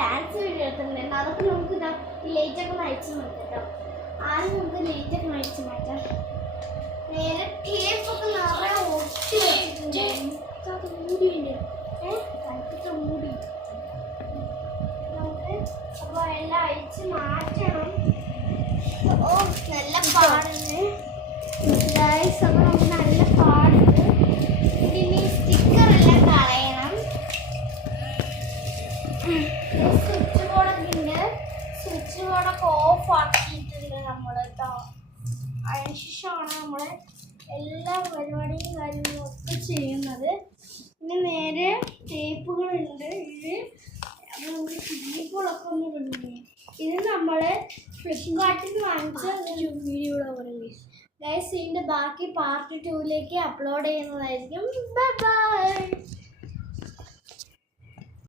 Dance video എടുത്തിട്ടുണ്ടായിരുന്നു. അതൊക്കെ നമുക്ക് ഇതാ ഈ ലൈറ്റൊക്കെ നയിച്ച് മാറ്റാം. ആദ്യം നമുക്ക് ലൈറ്റൊക്കെ നയിച്ച് മാറ്റാം. നേരെ ടേപ്പൊക്കെ നിറയെ ഒട്ടി വെച്ചിട്ടുണ്ടായിരുന്നു. മൂടിയുണ്ട് കൽപ്പിട്ട് മൂടി നമുക്ക് അപ്പോൾ എല്ലാം അഴിച്ച് മാറ്റണം. ഓ നല്ല പാടുണ്ട് ഗൈസ്. അപ്പോൾ നമുക്ക് നല്ല പാടുണ്ട്. ഇതിന് സ്റ്റിക്കറെല്ലാം കളയണം. സ്വിച്ച് ബോർഡൊക്കെ ഉണ്ട്. സ്വിച്ച് ബോർഡൊക്കെ ഓഫ് ആക്കിയിട്ടുണ്ട് നമ്മൾ കേട്ടോ. അതിനുശേഷമാണ് നമ്മൾ എല്ലാ പരിപാടിയും കാര്യങ്ങളും ഒക്കെ ചെയ്യുന്നത്. പിന്നെ നേരെ ടേപ്പുകളുണ്ട്. ഇത് നമുക്ക് ടേപ്പുകളൊക്കെ ഒന്ന് കിട്ടുന്നു. ഇത് നമ്മൾ ഫ്ലിപ്കാർട്ടിൽ നിന്ന് വാങ്ങിച്ച വീഡിയോയുടെ പറയുന്നത് ഗൈസ്. ഇതിൻ്റെ ബാക്കി പാർട്ട് 2 അപ്ലോഡ് ചെയ്യുന്നതായിരിക്കും. Bye bye.